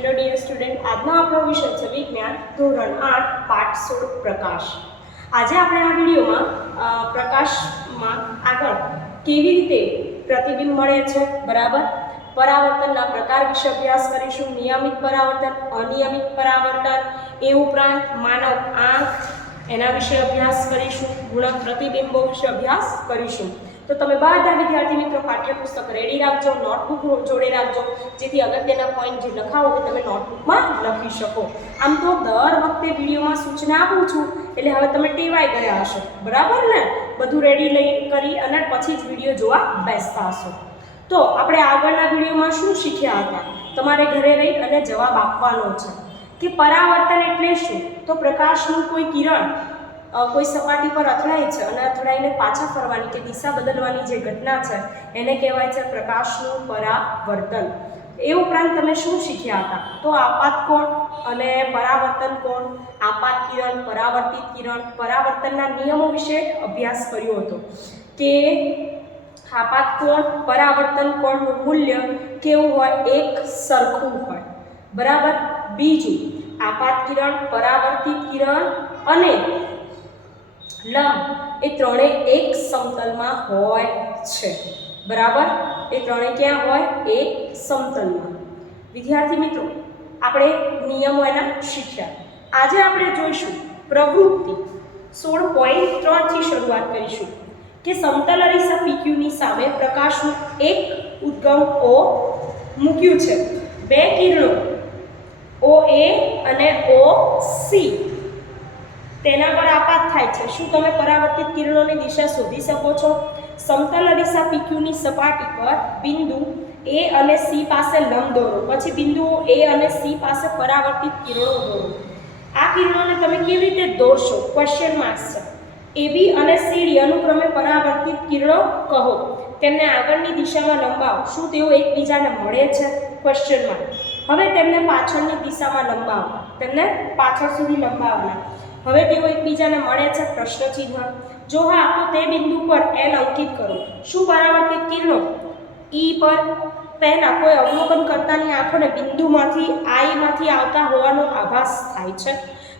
Hello dear student, આજનો આપણો વિષય છે વિજ્ઞાન ધોરણ 8 પાઠ 16 પ્રકાશ. આજે આપણે આ વિડીયોમાં પ્રકાશમાં આગળ કેવી રીતે પ્રતિબિંબ મળે છે, બરાબર, પરાવર્તનના પ્રકાર વિશે અભ્યાસ કરીશું. નિયમિત પરાવર્તન, અનિયમિત પરાવર્તન, એ ઉપરાંત માનવ આંખ એના વિશે અભ્યાસ કરીશું. ગુણક પ્રતિબિંબો વિશે અભ્યાસ કરીશું. તો તમે બધા વિદ્યાર્થી મિત્રો પાઠ્યપુસ્તક રેડી રાખજો, નોટબુક જોડે રાખજો, જેથી અગત્યના પોઈન્ટ જે લખાવો હોય તમે નોટબુકમાં લખી શકો. આમ તો દર વખતે વિડીયોમાં સૂચના આપું છું, એટલે હવે તમે ટેવાઈ ગયા હશો, બરાબર ને? બધું રેડી કરી અને પછી જ વિડીયો જોવા બેસતા હશો. તો આપણે આગળના વિડીયોમાં શું શીખ્યા હતા, તમારે ઘરે રહી અને જવાબ આપવાનો છે કે પરાવર્તન એટલે શું. તો પ્રકાશનું કોઈ કિરણ કોઈ સપાટી પર અથડાય છે અને અથડાઈને પાછા ફરવાની કે દિશા બદલવાની જે ઘટના છે એને કહેવાય છે પ્રકાશનું પરાવર્તન. એ ઉપરાંત તમે શું શીખ્યા હતા, તો આપાત કોણ અને પરાવર્તન કોણ, આપાત કિરણ, પરાવર્તિત કિરણ, પરાવર્તનના નિયમો વિશે અભ્યાસ કર્યો હતો કે આપાત કોણ, પરાવર્તન કોણનું મૂલ્ય કેવું હોય, એક સરખું હોય, બરાબર. બીજું, આપાત કિરણ, પરાવર્તિત કિરણ અને લંબ એ ત્રણેય એક સમતલમાં હોય છે, બરાબર. એ ત્રણેય ક્યાં હોય, એક સમતલમાં. વિદ્યાર્થી મિત્રો, આપણે નિયમો એના શીખ્યા. આજે આપણે જોઈશું પ્રવૃત્તિ 16.3 થી શરૂઆત કરીશું કે સમતલ અરીસા PQ ની સામે પ્રકાશનું એક ઉદ્ગમ O મૂક્યું છે. બે કિરણો OA અને OC તેના પર આપાત થાય છે. શું તમે પરાવર્તિત કિરણોની દિશા શોધી શકો છો? સમતલ અરીસા PQ ની સપાટી પર બિંદુ A અને C પાસે લંબ દોરો, પછી બિંદુઓ A અને C પાસે પરાવર્તિત કિરણો દોરો. આ કિરણોને તમે કેવી રીતે દોરશો? ક્વેશ્ચન માર્ક છે. AB અને CD અનુક્રમે પરાવર્તિત કિરણો કહો. તેમને આગળની દિશામાં લંબાવો. શું તેઓ એકબીજાને મળે છે? Question mark. હવે તેમને પાછળની દિશામાં લંબાવો, તેમને પાછળ સુધી લંબાવવાના. હવે તેઓ એકબીજાને મળે છે? પ્રશ્ન ચિહ્ન. જો હા, તો તે બિંદુ પર L અંકિત કરો. શું પરાવર્તિત કિરણો E પર પહેલા કોઈ અવલોકનકર્તાની આંખોને બિંદુમાંથી I માંથી આવતા હોવાનો આભાસ થાય છે?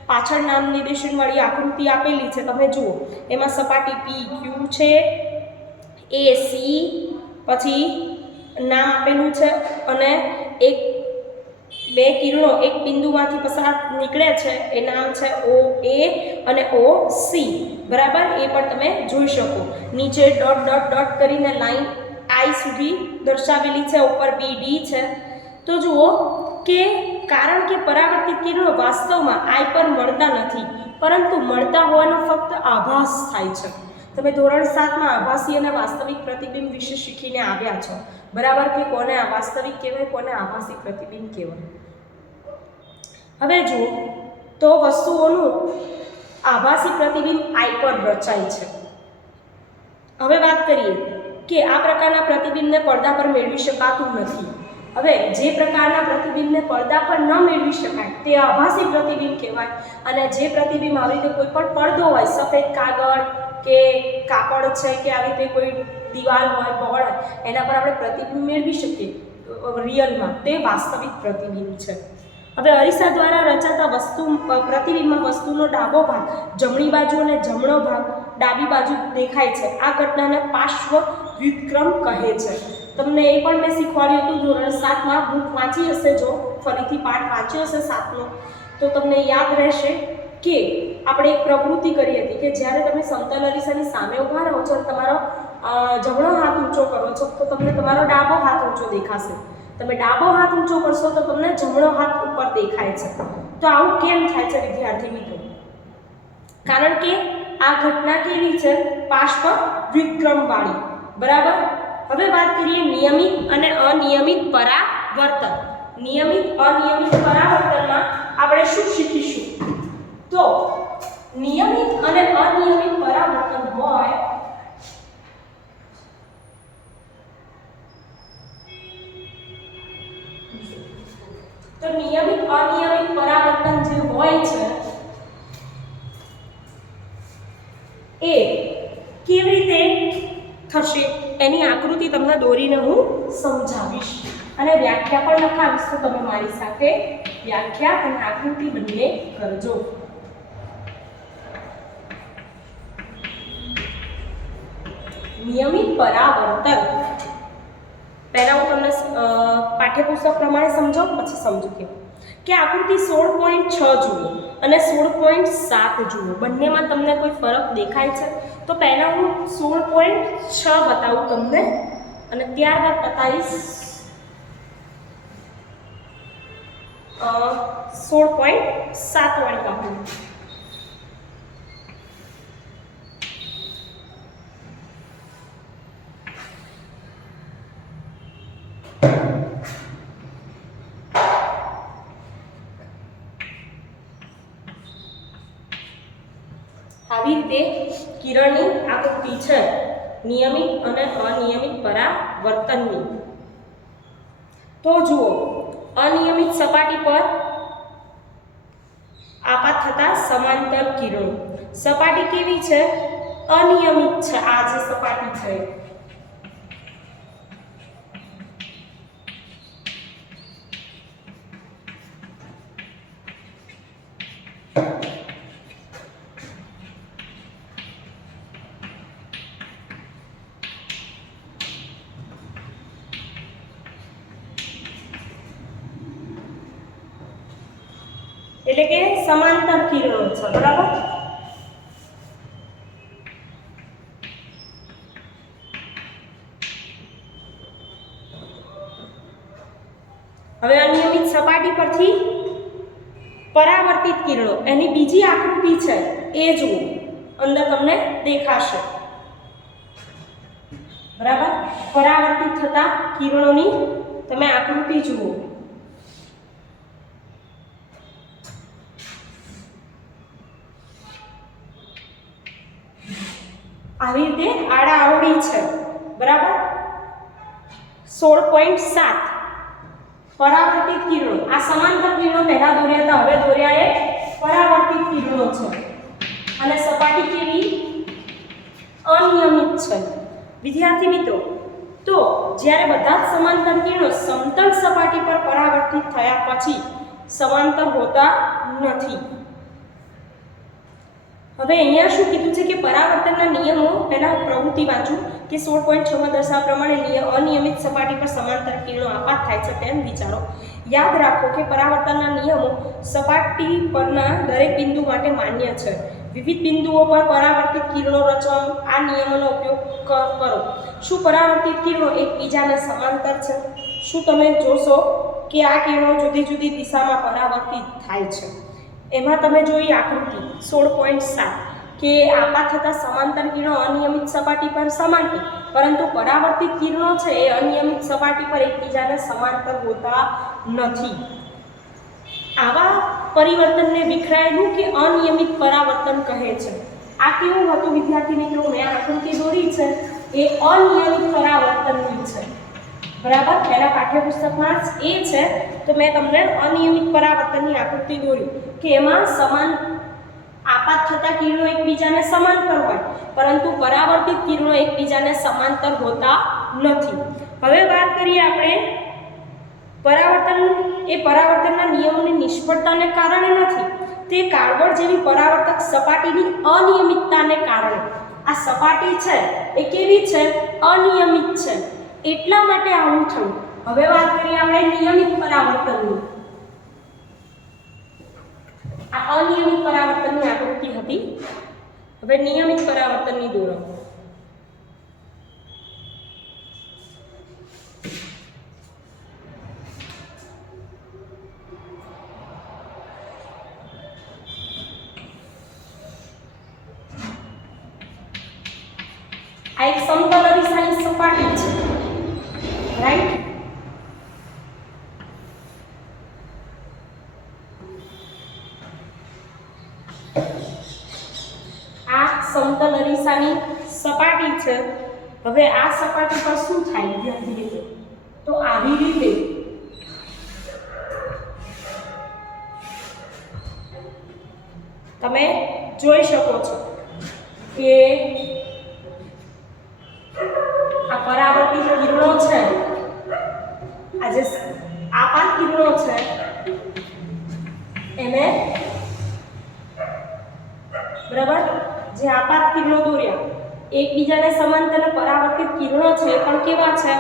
પાછળ નામ નિર્દેશન વાળી આકૃતિ આપેલી છે, તમે જુઓ. એમાં સપાટી PQ છે, AC, પછી નામ આપેલું છે અને એક બે કિરણો એક બિંદુમાંથી પસાર નીકળે છે, એ નામ છે OA અને OC, બરાબર. એ પણ તમે જોઈ શકો. નીચે ડોટ ડોટ ડોટ કરીને લાઈન I સુધી દર્શાવેલી છે, ઉપર BD છે. તો જુઓ કે કારણ કે પરાવર્તિત કિરણો વાસ્તવમાં I પર મળતા નથી, પરંતુ મળતા હોવાનો ફક્ત આભાસ થાય છે. તમે ધોરણ 7માં આભાસી અને વાસ્તવિક પ્રતિબિંબ વિશે શીખીને આવ્યા છો, બરાબર, કે કોને વાસ્તવિક કહેવાય, કોને આભાસી પ્રતિબિંબ કહેવાય. હવે જુઓ તો વસ્તુઓનું આભાસી પ્રતિબિંબ I પર રચાય છે. હવે વાત કરીએ કે આ પ્રકારના પ્રતિબિંબને પડદા પર મેળવી શકાતું નથી. હવે જે પ્રકારના પ્રતિબિંબને પડદા પર ન મેળવી શકાય તે આભાસી પ્રતિબિંબ કહેવાય. અને જે પ્રતિબિંબ આવી રીતે કોઈ પણ પડદો હોય, સફેદ કાગળ કે કાપડ છે કે આવી રીતે કોઈ દિવાલ હોય, બોર્ડ હોય, એના પર આપણે પ્રતિબિંબ મેળવી શકીએ રિયલમાં, તે વાસ્તવિક પ્રતિબિંબ છે. હવે અરીસા દ્વારા રચાતા પ્રતિબિંબમાં વસ્તુનો ડાબો ભાગ જમણી બાજુ અને જમણો ભાગ ડાબી બાજુ દેખાય છે. આ ઘટનાને પાર્શ્વ વ્યુત્ક્રમ કહે છે. તમને એ પણ મેં શીખવાડ્યું હતું ધોરણ 7માં, બુક વાંચી હશે, જો ફરીથી પાઠ વાંચ્યો હશે 7નો તો તમને યાદ રહેશે કે આપણે એક પ્રવૃત્તિ કરી હતી કે જ્યારે તમે સમતલ અરીસાની સામે ઊભા રહો છો અને તમારો જમણો હાથ ઊંચો કરો છો તો તમને તમારો ડાબો હાથ ઊંચો દેખાશે. તમે ડાબો હાથ ઊંચો કરશો તો તમને જમણો હાથ ઉપર દેખાય છે. તો આવું કેમ થાય છે વિદ્યાર્થી મિત્રો? કારણ કે આ ઘટના કેવી છે? પાર્શ્વ વ્યુત્ક્રમ વાળી, બરાબર. હવે વાત કરીએ નિયમિત અને અનિયમિત પરાવર્તન. નિયમિત અનિયમિત પરાવર્તનમાં આપણે શું શીખીશું? તો નિયમિત અને અનિયમિત પરાવર્તન હોય તો નિયમિત અનિયમિત પરાવર્તન જે હોય છે એ કેવી રીતે થશે એની આકૃતિ તમને દોરીને હું સમજાવીશ. અને વ્યાખ્યા પણ લખાવીશ તો તમે મારી સાથે વ્યાખ્યા અને આકૃતિ બંને કરજો. નિયમિત પરાવર્તન પહેલા હું તમને પાઠ્યપુસ્તક પ્રમાણે સમજો પછી સમજો કે આકૃતિ 16.6 જુઓ અને 16.7 જુઓ, બંનેમાં તમને કોઈ ફરક દેખાય છે? તો પહેલા હું 16.6 બતાવું તમને અને ત્યારબાદ બતાવીશ 16.7 વાળી આકૃતિ. આવી રીતે કિરણની આકૃતિ છે નિયમિત અને અનિયમિત પરાવર્તનની. તો જુઓ, અનિયમિત સપાટી પર આપાત થતા સમાંતર કિરણો. સપાટી કેવી છે? અનિયમિત છે. આ જે સપાટી છે એટલે કે સમાંતર કિરણો છે, બરાબર? હવે અનિયમિત સપાટી પરથી પરાવર્તિત કિરણો, એની બીજી આકૃતિ છે એ જુઓ, અંદર તમને દેખાશે, બરાબર? પરાવર્તિત થતા કિરણોની તમે આકૃતિ જુઓ. આવી રીતે આડા આવડી છે, બરાબર? 16.7 પરાવર્તિત કિરણો. આ સમાંતર કિરણો પહેલા દોર્યા હતા, હવે દોર્યા એ પરાવર્તિત કિરણો છે. અને સપાટી કેવી? અનિયમિત છે. વિદ્યાર્થી મિત્રો, તો જ્યારે બધા જ સમાંતર કિરણો સમતલ સપાટી પર પરાવર્તિત થયા પછી સમાંતર હોતા નથી. હવે અહીંયા શું કીધું છે કે પરાવર્તનના નિયમો, પહેલા પ્રવૃત્તિ વાંચું કે 16.6 માં દર્શાવ્યા પ્રમાણે અનિયમિત સપાટી પર સમાંતર કિરણો આપાત થાય છે તેમ વિચારો. યાદ રાખો કે પરાવર્તનના નિયમો સપાટી પરના દરેક બિંદુ માટે માન્ય છે. વિવિધ બિંદુઓ પર પરાવર્તિત કિરણો રચવા આ નિયમોનો ઉપયોગ કરો. શું પરાવર્તિત કિરણો એકબીજાને સમાંતર છે? શું તમે જોશો કે આ કિરણો જુદી જુદી દિશામાં પરાવર્તિત થાય છે? એમાં તમે જોઈ આકૃતિ 16.7 કે આપાત થતા સમાંતર કિરણો અનિયમિત સપાટી પર સમાંતર, પરંતુ પરાવર્તિત કિરણો છે એ અનિયમિત સપાટી પર એકબીજાને સમાંતર હોતા નથી. આવા પરિવર્તનને વિખરાયેલું કે અનિયમિત પરાવર્તન કહે છે. આ કેવું હતું વિદ્યાર્થી મિત્રો? મેં આકૃતિ દોરી છે એ અનિયમિત પરાવર્તનની છે, બરાબર? પહેલા પાઠ્યપુસ્તકમાં જ એ છે, તો મેં તમને અનિયમિત પરાવર્તનની આકૃતિ દોરી કે એમાં સમાન આપાત થતા કિરણો એકબીજાને સમાંતર હોય, પરંતુ પરાવર્તિત કિરણો એકબીજાને સમાંતર હોતા નથી. હવે વાત કરીએ આપણે પરાવર્તન. એ પરાવર્તનના નિયમોની નિષ્ફળતાને કારણે નથી, તે કાગળ જેવી પરાવર્તક સપાટીની અનિયમિતતાને કારણે. આ સપાટી છે એ કેવી છે? અનિયમિત છે, એટલા માટે આવું થયું. હવે વાત કરીએ આપણે નિયમિત પરાવર્તનની. આ અનિયમિત પરાવર્તનની આકૃતિ હતી. હવે નિયમિત પરાવર્તનની દોરો. આ એક સમતલ અરીસાની સપાટી છે, રાઈટ? આ સમતલ અરીસાની સપાટી છે. હવે આ સપાટી પર શું થાય વિદ્યાર્થી મિત્રો? તો આવી રીતે તમે જોઈ શકો છો કે આ પરાવર્તિત કિરણો છે, આ આ જે આપાત કિરણો છે એને બરાબર જે આપાત કિરણો દોર્યા એકબીજાને સમાંતર અને પરાવર્તિત કિરણો છે પણ કેવા છે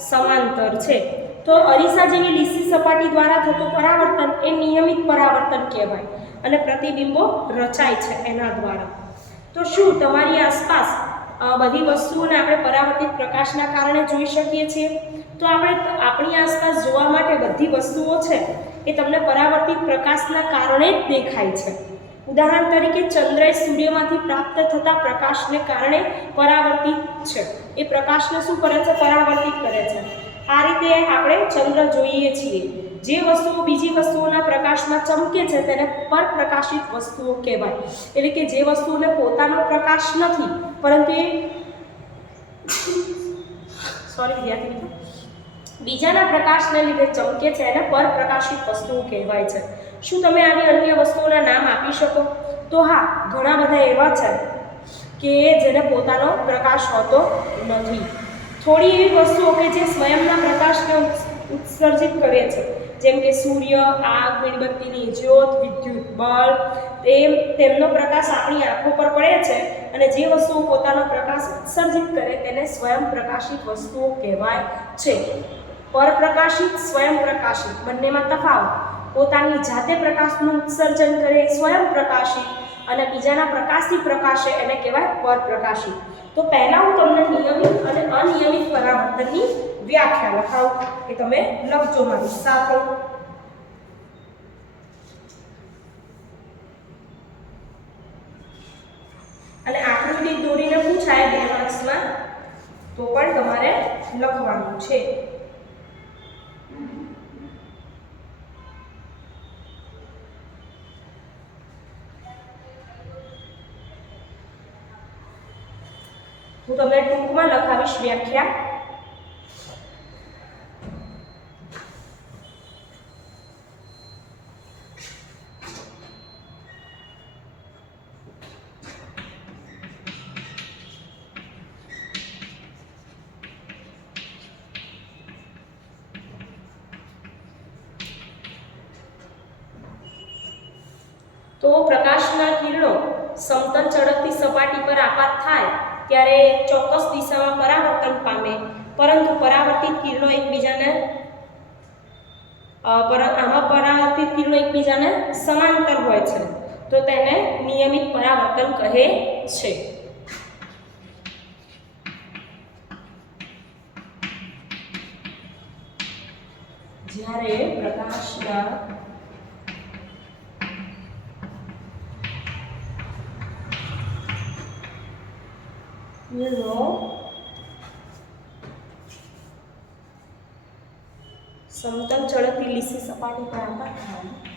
સમાંતર છે તો અરીસા જેવી લીસી સપાટી દ્વારા થતું પરાવર્તન એ નિયમિત પરાવર્તન કહેવાય અને પ્રતિબિંબો રચાય છે એના દ્વારા તો શું તમારી આસપાસ બધી વસ્તુઓને આપણે પરાવર્તિત પ્રકાશના કારણે જોઈ શકીએ છીએ તો આપણે આપણી આસપાસ જોવા માટે બધી વસ્તુઓ છે એ તમને પરાવર્તિત પ્રકાશના કારણે જ દેખાય છે ઉદાહરણ તરીકે ચંદ્ર એ સૂર્યમાંથી પ્રાપ્ત થતા પ્રકાશને કારણે પરાવર્તિત છે એ પ્રકાશને શું કરે છે પરાવર્તિત કરે છે આ રીતે આપણે ચંદ્ર જોઈએ છીએ જે વસ્તુઓ બીજી વસ્તુઓના પ્રકાશમાં ચમકે છે તેને પરપ્રકાશિત વસ્તુઓ કહેવાય એટલે કે જે વસ્તુઓને પોતાનો પ્રકાશ નથી પરંતુ એ વિદ્યાર્થી મિત્રો બીજાના પ્રકાશને લીધે ચમકે છે એને પરપ્રકાશિત વસ્તુઓ કહેવાય છે શું તમે આવી અન્ય વસ્તુઓના નામ આપી શકો તો હા ઘણા બધા એવા છે કે જેને પોતાનો પ્રકાશ હોતો નથી થોડી એવી વસ્તુઓ કે જે સ્વયંના પ્રકાશને ઉત્સર્જિત કરે છે જેમ કે સૂર્ય આગ મીણબત્તીની જ્યોત વિદ્યુત બલ્બ તેમનો પ્રકાશ આપણી આંખો પર પડે છે અને જે વસ્તુઓ પોતાનો પ્રકાશ ઉત્સર્જિત કરે તેને સ્વયં પ્રકાશિત વસ્તુઓ કહેવાય છે પરપ્રકાશિત સ્વયં પ્રકાશિત બંનેમાં તફાવત પોતાની જાતે પ્રકાશનું ઉત્સર્જન કરે સ્વયં પ્રકાશિત અને બીજાના પ્રકાશથી પ્રકાશે એને કહેવાય પરપ્રકાશિત તો પહેલા હું તમને નિયમિત અને અનિયમિત પરાવર્તનની વ્યાખ્યા લખાવું એ તમે લખજો મારી સાથે અને આકૃતિ દોરીને પૂછાય 2 માર્ક્સમાં તો પણ તમારે લખવાનું છે હું તમને ટૂંકમાં લખાવીશ વ્યાખ્યા તો પ્રકાશના કિરણો સમતલ ચળકતી સપાટી પર આપાત થાય ત્યારે ચોક્કસ દિશામાં પરાવર્તન પામે પરંતુ પરાવર્તિત કિરણો એકબીજાને પરાવર્તિત કિરણો એકબીજાને સમાંતર હોય છે તો તેને નિયમિત પરાવર્તન કહે છે જ્યારે પ્રકાશના કિરણો સમતલ ચળકતી લીસી સપાટી પર આપાત થાય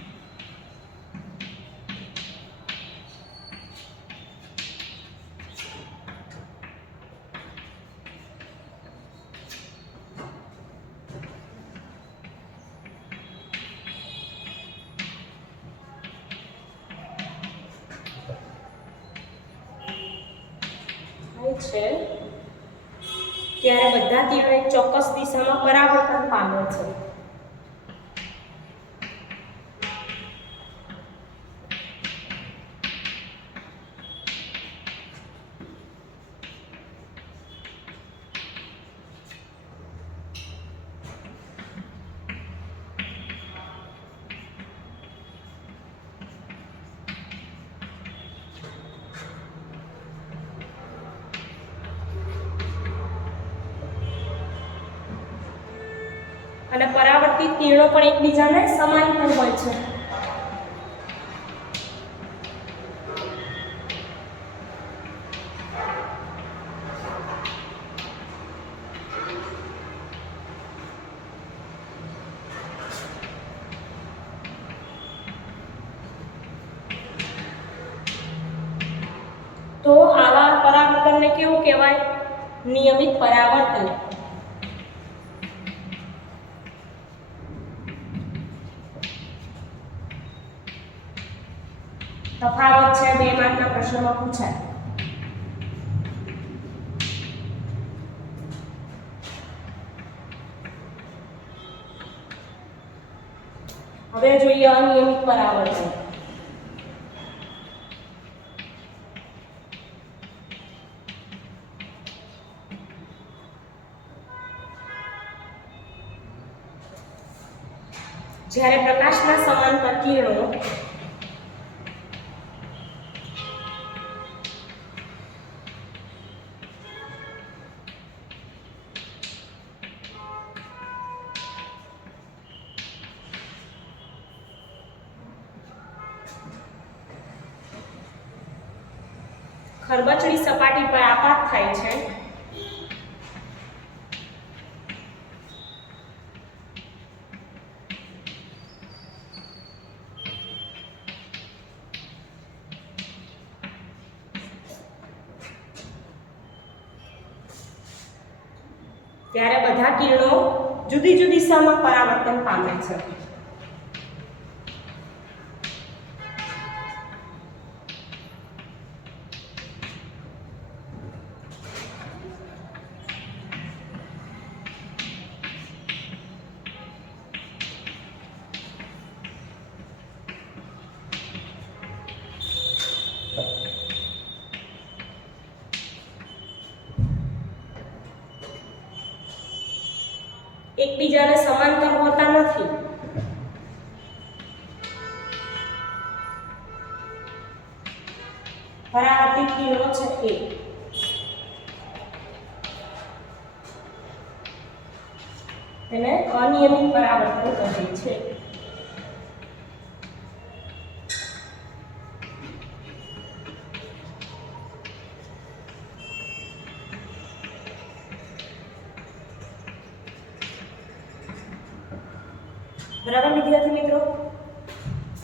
છે ત્યારે બધા કિરણો એક ચોક્કસ દિશામાં પરાવર્તન પામે છે અને પરાવર્તિત કિરણો પણ એકબીજાને સમાંતર હોય છે તો આવા પરાવર્તનને કેવું કહેવાય નિયમિત પરાવર્તન તફાવત છે 2 માર્કના પ્રશ્નમાં પૂછાય હવે જોઈએ અનિયમિત પરાવર્તન. જ્યારે પ્રકાશના સમાંતર કિરણો ખરબચડી સપાટી પર આપાત થાય છે ત્યારે બધા કિરણો જુદી જુદી દિશામાં પરાવર્તન પામે છે. એકબીજાને સમાંતર હોતા નથી. પરાવર્તિત કિરણો છે એને અનિયમિત પરાવર્તન કહે છે. બરાબર વિદ્યાર્થી મિત્રો,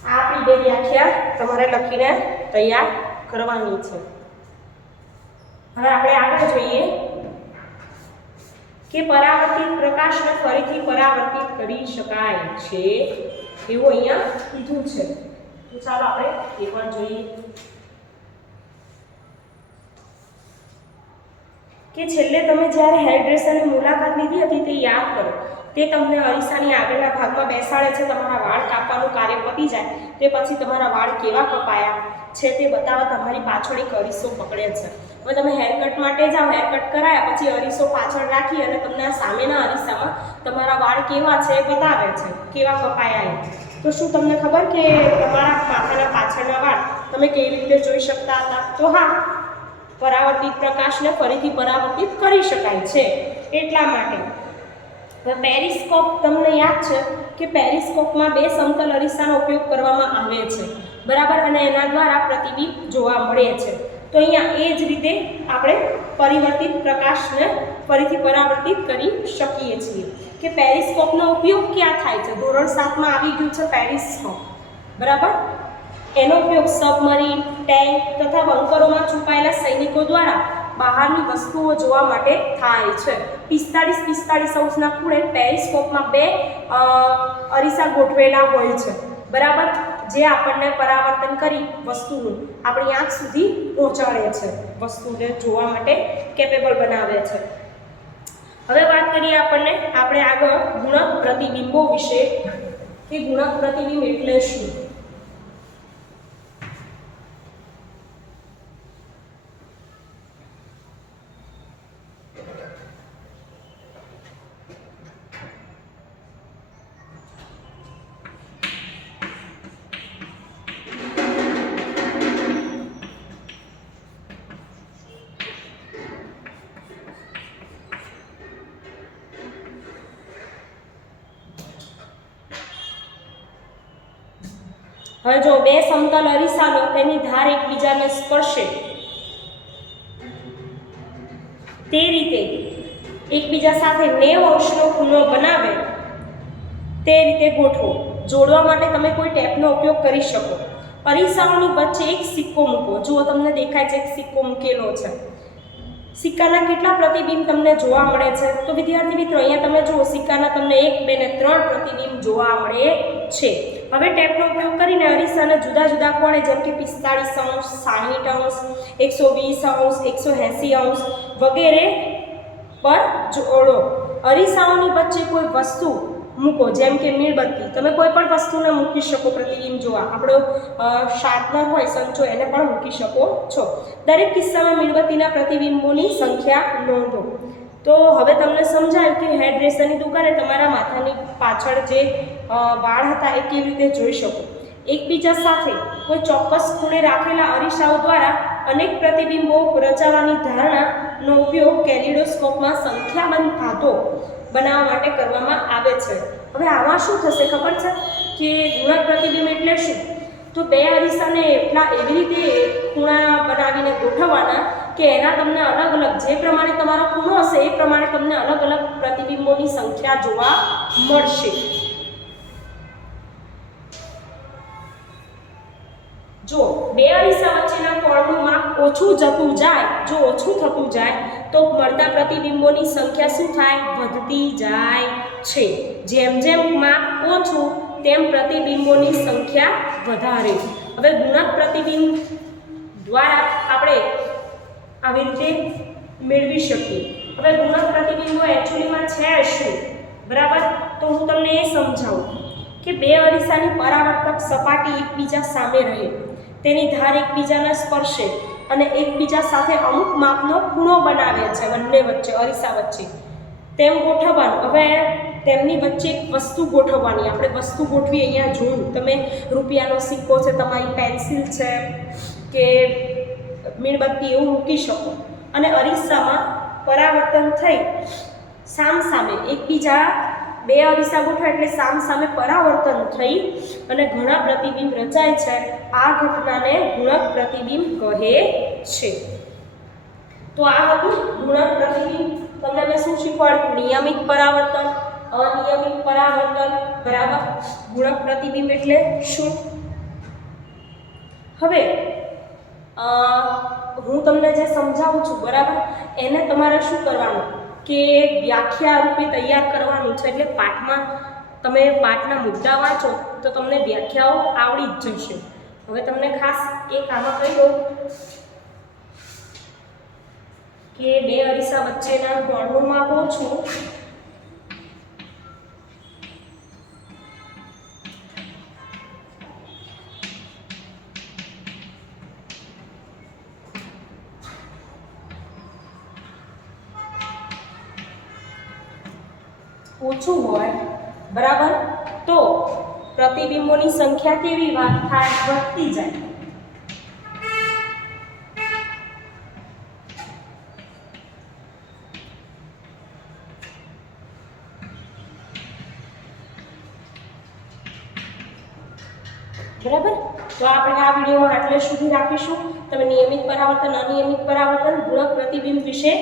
આ આપણી બે વ્યાખ્યા તમારે લખીને તૈયાર કરવાની છે. હવે આપણે આગળ જોઈએ કે પરાવર્તિત પ્રકાશને ફરીથી પરાવર્તિત કરી શકાય છે એવું અહીંયા કીધું છે. તો ચાલો આપણે એ પણ જોઈએ કે છેલ્લે તમે જ્યારે હેરડ્રેસરની મુલાકાત લીધી હતી તે યાદ કરો. તે તમને અરીસાની આગળના ભાગમાં બેસાડે છે. તમારા વાળ કાપવાનું કાર્ય પતી જાય તે પછી તમારા વાળ કેવા કપાયા છે તે બતાવવા તમારી પાછળ એક અરીસો પકડે છે. હવે તમે હેરકટ માટે જાઓ, હેરકટ કરાયા પછી અરીસો પાછળ રાખી અને તમને આ સામેના અરીસામાં તમારા વાળ કેવા છે એ બતાવે છે, કેવા કપાયા એ. તો શું તમને ખબર કે તમારા માથાના પાછળના વાળ તમે કેવી રીતે જોઈ શકતા હતા? તો હા, પરાવર્તિત પ્રકાશને ફરીથી પરાવર્તિત કરી શકાય છે એટલા માટે. પેરિસ્કોપ તમને યાદ છે કે પેરિસ્કોપમાં બે સમતલ અરીસાનો ઉપયોગ કરવામાં આવે છે, બરાબર, અને એના દ્વારા પ્રતિબિંબ જોવા મળે છે. તો અહીંયા એ જ રીતે આપણે પરિવર્તિત પ્રકાશને ફરીથી પરાવર્તિત કરી શકીએ છીએ. કે પેરિસ્કોપનો ઉપયોગ ક્યાં થાય છે? ધોરણ 7માં આવી ગયું છે પેરિસ્કોપ, બરાબર. એનો ઉપયોગ સબમરીન, ટેન્ક તથા બંકરોમાં છુપાયેલા સૈનિકો દ્વારા બહારની વસ્તુઓ જોવા માટે થાય છે. 45 અંશના ખૂણે પેરિસ્કોપમાં બે અરીસા ગોઠવેલા હોય છે, બરાબર, જે આપણને પરાવર્તન કરી વસ્તુનું આપણી આંખ સુધી પહોંચાડે છે, વસ્તુને જોવા માટે કેપેબલ બનાવે છે. હવે વાત કરીએ આપણે આગળ ગુણક પ્રતિબિંબો વિશે કે ગુણક પ્રતિબિંબ એટલે શું. હવે જો બે સમતલ અરીસાનો તેની ધાર એકબીજાને સ્પર્શે તે રીતે એકબીજા સાથે 90 અંશનો ખૂણો બનાવે તે રીતે ગોઠવો. જોડવા માટે તમે કોઈ ટેપનો ઉપયોગ કરી શકો. અરીસાઓની વચ્ચે એક સિક્કો મૂકો. જુઓ, તમને દેખાય છે એક સિક્કો મૂકેલો છે. સિક્કાના કેટલા પ્રતિબિંબ તમને જોવા મળે છે? તો વિદ્યાર્થી મિત્રો, અહીંયા તમે જુઓ, સિક્કાના તમને 1, 2 ને 3 પ્રતિબિંબ જોવા મળે છે. હવે ટેપનો ઉપયોગ કરીને અરીસાને જુદા જુદા કોણે, જેમ કે 45 અંશ, 60 અંશ, 120 અંશ, 180 અંશ વગેરે પર જોડો. અરીસાઓની વચ્ચે કોઈ વસ્તુ મૂકો, જેમ કે મીણબત્તી, તમે કોઈ પણ વસ્તુને મૂકી શકો પ્રતિબિંબ જોવા. આપણો શાર્પનર હોય સંચો, એને પણ મૂકી શકો છો. દરેક કિસ્સામાં મીણબત્તીના પ્રતિબિંબોની સંખ્યા નોંધો. તો હવે તમને સમજાયું કે હેર ડ્રેસરની દુકાને તમારા માથાની પાછળ જે વાળ હતા એ કેવી રીતે જોઈ શકો. એકબીજા સાથે કોઈ ચોક્કસ ખૂણે રાખેલા અરીસાઓ દ્વારા અનેક પ્રતિબિંબો રચાવાની ધારણાનો ઉપયોગ કેલિડોસ્કોપમાં સંખ્યાબંધ ભાતો બનાવવા માટે કરવામાં આવે છે. હવે આમાં શું થશે ખબર છે કે ગુણક પ્રતિબિંબ એટલે શું? તો બે અરીસાને એટલા એવી રીતે ખૂણા બનાવીને ગોઠવવાના કે એના તમને અલગ અલગ, જે પ્રમાણે તમારો ખૂણો હશે એ પ્રમાણે તમને અલગ અલગ પ્રતિબિંબોની સંખ્યા જોવા મળશે. જો બે અરીસા વચ્ચેના કોણનું માપ ઓછું થતું જાય તો મળતા પ્રતિબિંબોની સંખ્યા શું થાય? વધતી જાય છે. જેમ જેમ માપ ઓછું તેમ પ્રતિબિંબોની સંખ્યા વધારે. હવે ગુણક પ્રતિબિંબ દ્વારા આપણે આવી રીતે મેળવી શકીએ. હવે ગુણક પ્રતિબિંબો એકચ્યુઅલીમાં છે શું? બરાબર, તો હું તમને એ સમજાવું કે બે અરીસાની પરાવર્તક સપાટી એકબીજા સામે રહે, તેની ધાર એકબીજાને સ્પર્શે અને એકબીજા સાથે અમુક માપનો ખૂણો બનાવે છે બંને વચ્ચે, અરીસા વચ્ચે. તેમ ગોઠવવાનું. હવે તેમની વચ્ચે એક વસ્તુ ગોઠવવાની. આપણે વસ્તુ ગોઠવી અહીંયા જોયું, તમે રૂપિયાનો સિક્કો છે, તમારી પેન્સિલ છે કે મીણબત્તી એવું મૂકી શકો અને અરીસામાં પરાવર્તન થઈ સામસામે એકબીજા, બે અરીસા ગોઠવે એટલે સામસામે પરાવર્તન થઈ અને ઘણા પ્રતિબિંબ રચાય છે. આ ઘટનાને ગુણક પ્રતિબિંબ કહે છે. તો આ હતું ગુણક પ્રતિબિંબ. તમને મેં શું શીખવાડ્યું? નિયમિત પરાવર્તન, અનિયમિત પરાવર્તન. બરાબર, ગુણક પ્રતિબિંબ એટલે શું? હવે હું તમને જે સમજાવું છું, બરાબર, એને તમારે શું કરવાનું કે વ્યાખ્યા રૂપે તૈયાર કરવાનું છે. એટલે પાઠમાં તમે પાઠના મુદ્દા વાંચો તો તમને વ્યાખ્યાઓ આવડી જ જશે. હવે તમને ખાસ એક આમાં કહી દઉં કે બે અરીસા વચ્ચેના કોણનું માપ ઓછું હોય, બરાબર, તો પ્રતિબિંબોની સંખ્યા કેવી થાય? વધતી જાય. બરાબર, તો આપણે આ વિડીયોમાં આટલે સુધી રાખીશું. તમે નિયમિત પરાવર્તન, અનિયમિત પરાવર્તન, ગુણક પ્રતિબિંબ વિશે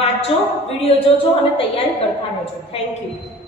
વાંચો, વિડીયો જોજો અને તૈયારી કરતા રહેજો. Thank you.